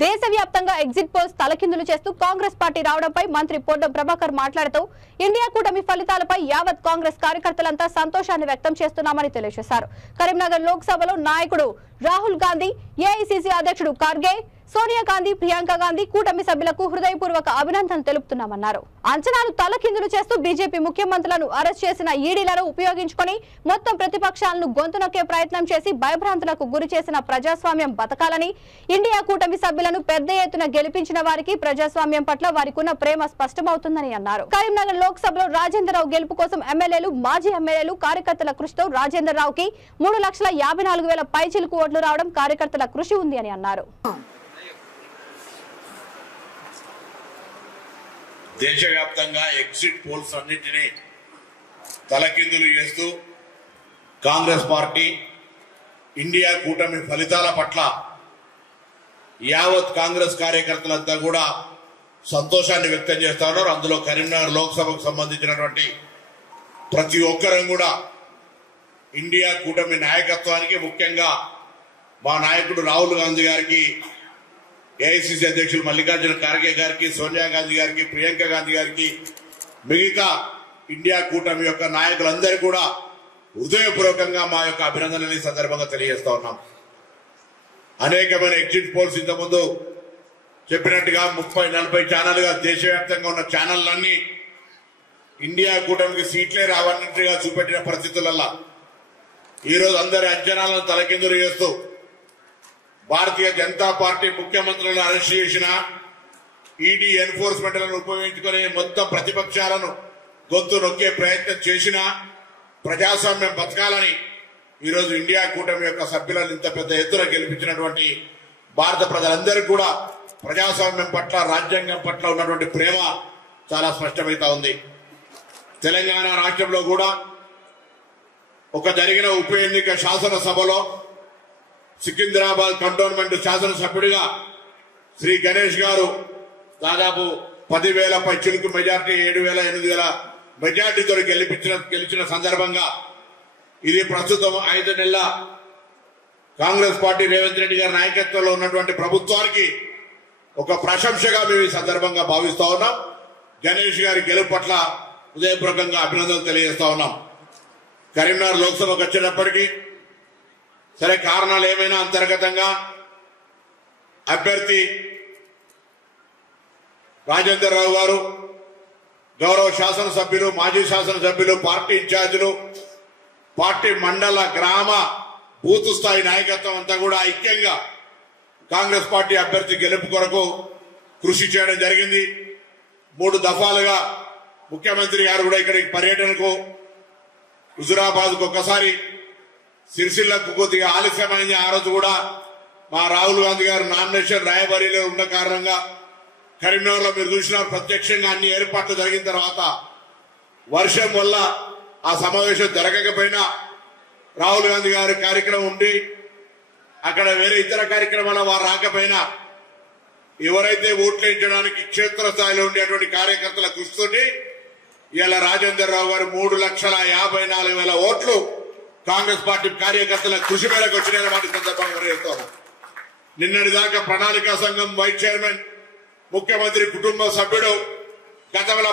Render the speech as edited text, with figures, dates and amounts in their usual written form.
దేశవ్యాప్తంగా exit polls తలకిందులు చేస్తూ కాంగ్రెస్ పార్టీ రావడంపై మంత్రి పొన్నం ప్రభాకర్ మాట్లాడుతూ ఇండియా కూటమి ఫలితాలపై యావత్ కాంగ్రెస్ కార్యకర్తలంతా సంతోషాన్ని వ్యక్తం చేస్తున్నామని తెలియజేశారు. కరీంనగర్ లోక్సభలో నాయకుడు రాహుల్ గాంధీ, ఏఐసీసీ అధ్యక్షుడు ఖర్గే, సోనియా గాంధీ, ప్రియాంక గాంధీ కూటమి సభ్యులకు హృదయపూర్వక అభినందనలు తెలుపుతున్నామన్నారు. అంచనాలు తలకిందులు చేస్తూ బీజేపీ ముఖ్యమంత్రులను అరెస్ట్ చేసిన ఈడీలను ఉపయోగించుకుని మొత్తం ప్రతిపక్షాలను గొంతునొక్కే ప్రయత్నం చేసి భయభ్రాంతులకు గురి చేసిన ప్రజాస్వామ్యం బతకాలని, ఇండియా కూటమి సభ్యులను పెద్ద ఎత్తున గెలిపించిన వారికి ప్రజాస్వామ్యం పట్ల వారికున్న ప్రేమ స్పష్టమవుతుందని అన్నారు. కరీంనగర్ లోక్సభలో రాజేంద్రరావు గెలుపు కోసం ఎమ్మెల్యేలు, మాజీ ఎమ్మెల్యేలు, కార్యకర్తల కృషితో రాజేంద్రరావుకి 3,54,000 పైచిలుకు ఓట్లు రావడం కార్యకర్తల కృషి ఉంది అని అన్నారు. దేశవ్యాప్తంగా ఎగ్జిట్ పోల్స్ అన్నింటినీ తలకిందులు చేస్తూ కాంగ్రెస్ పార్టీ ఇండియా కూటమి ఫలితాల పట్ల యావత్ కాంగ్రెస్ కార్యకర్తలంతా కూడా సంతోషాన్ని వ్యక్తం చేస్తా ఉన్నారు. అందులో కరీంనగర్ లోక్సభకు సంబంధించినటువంటి ప్రతి ఒక్కరం కూడా ఇండియా కూటమి నాయకత్వానికి, ముఖ్యంగా మా నాయకుడు రాహుల్ గాంధీ గారికి, ఏఐసీసీ అధ్యక్షులు మల్లికార్జున ఖార్గే గారికి, సోనియా గాంధీ గారికి, ప్రియాంక గాంధీ గారికి, మిగతా ఇండియా కూటమి యొక్క నాయకులందరూ కూడా హృదయపూర్వకంగా మా యొక్క అభినందనలు ఈ సందర్భంగా తెలియజేస్తా ఉన్నాం. అనేకమైన ఎగ్జిట్ పోల్స్ ఇంతకుముందు చెప్పినట్టుగా 30-40 ఛానల్గా దేశవ్యాప్తంగా ఉన్న ఛానళ్లన్నీ ఇండియా కూటమికి సీట్లే రావన్నట్టుగా చూపెట్టిన పరిస్థితులలో ఈరోజు అందరి అంచనాలను తలకిందులు చేస్తూ భారతీయ జనతా పార్టీ ముఖ్యమంత్రులను అరెస్ట్ చేసిన, ఈడీ ఎన్ఫోర్స్మెంట్లను ఉపయోగించుకుని మొత్తం ప్రతిపక్షాలను గొంతు నొక్కే ప్రయత్నం చేసిన ప్రజాస్వామ్యం బతకాలని ఈరోజు ఇండియా కూటమి యొక్క సభ్యులను ఇంత పెద్ద ఎత్తున గెలిపించినటువంటి భారత ప్రజలందరికీ కూడా ప్రజాస్వామ్యం పట్ల, రాజ్యాంగం పట్ల ఉన్నటువంటి ప్రేమ చాలా స్పష్టమవుతా ఉంది. తెలంగాణ రాష్ట్రంలో కూడా ఒక జరిగిన ఉప ఎన్నిక శాసనసభలో సికింద్రాబాద్ కంటోన్మెంట్ శాసనసభ్యుడిగా శ్రీ గణేష్ గారు దాదాపు 10,000 పైచిలుకు మెజార్టీ, 7,000-8,000 మెజార్టీతో గెలిచిన సందర్భంగా ఇది ప్రస్తుతం 5 నెలల కాంగ్రెస్ పార్టీ రేవంత్ రెడ్డి గారి నాయకత్వంలో ఉన్నటువంటి ప్రభుత్వానికి ఒక ప్రశంసగా మేము ఈ సందర్భంగా భావిస్తా ఉన్నాం. గణేష్ గారి గెలుపు పట్ల హృదయపూర్వకంగా అభినందనలు తెలియజేస్తా ఉన్నాం. కరీంనగర్ లోక్సభకు వచ్చేటప్పటికీ సరే, కారణాలు ఏమైనా అంతర్గతంగా అభ్యర్థి రాజేంద్రరావు గారు, గౌరవ శాసనసభ్యులు, మాజీ శాసనసభ్యులు, పార్టీ ఇన్ఛార్జీలు, పార్టీ మండల, గ్రామ, బూత్ స్థాయి నాయకత్వం అంతా కూడా ఐక్యంగా కాంగ్రెస్ పార్టీ అభ్యర్థి గెలుపు కొరకు కృషి చేయడం జరిగింది. 3 దఫాలుగా ముఖ్యమంత్రి గారు కూడా ఇక్కడికి పర్యటనకు హుజురాబాద్కు ఒక్కసారి, సిరిసిల్లకు కొద్దిగా ఆలస్యమైంది. ఆ రోజు కూడా మా రాహుల్ గాంధీ గారు నామినేషన్ రాయబరిలో ఉన్న కారణంగా కరీంనగర్లో మీరు చూసిన ప్రత్యక్షంగా అన్ని ఏర్పాట్లు జరిగిన తర్వాత వర్షం వల్ల ఆ సమావేశం జరగకపోయినా రాహుల్ గాంధీ గారి కార్యక్రమం ఉండి అక్కడ వేరే ఇతర కార్యక్రమాల వారు రాకపోయినా ఎవరైతే ఓట్లు ఇచ్చడానికి క్షేత్రస్థాయిలో ఉండేటువంటి కార్యకర్తల కృషితోటి ఇలా రాజేంద్రరావు గారు 3,54,000 ఓట్లు కాంగ్రెస్ పార్టీ కార్యకర్తల కృషి మేరకు వచ్చిన వాటి సందర్భంగా చెప్తాము. నిన్నటిదాకా ప్రణాళికా సంఘం వైస్ చైర్మన్, ముఖ్యమంత్రి కుటుంబ సభ్యుడు, గతంలో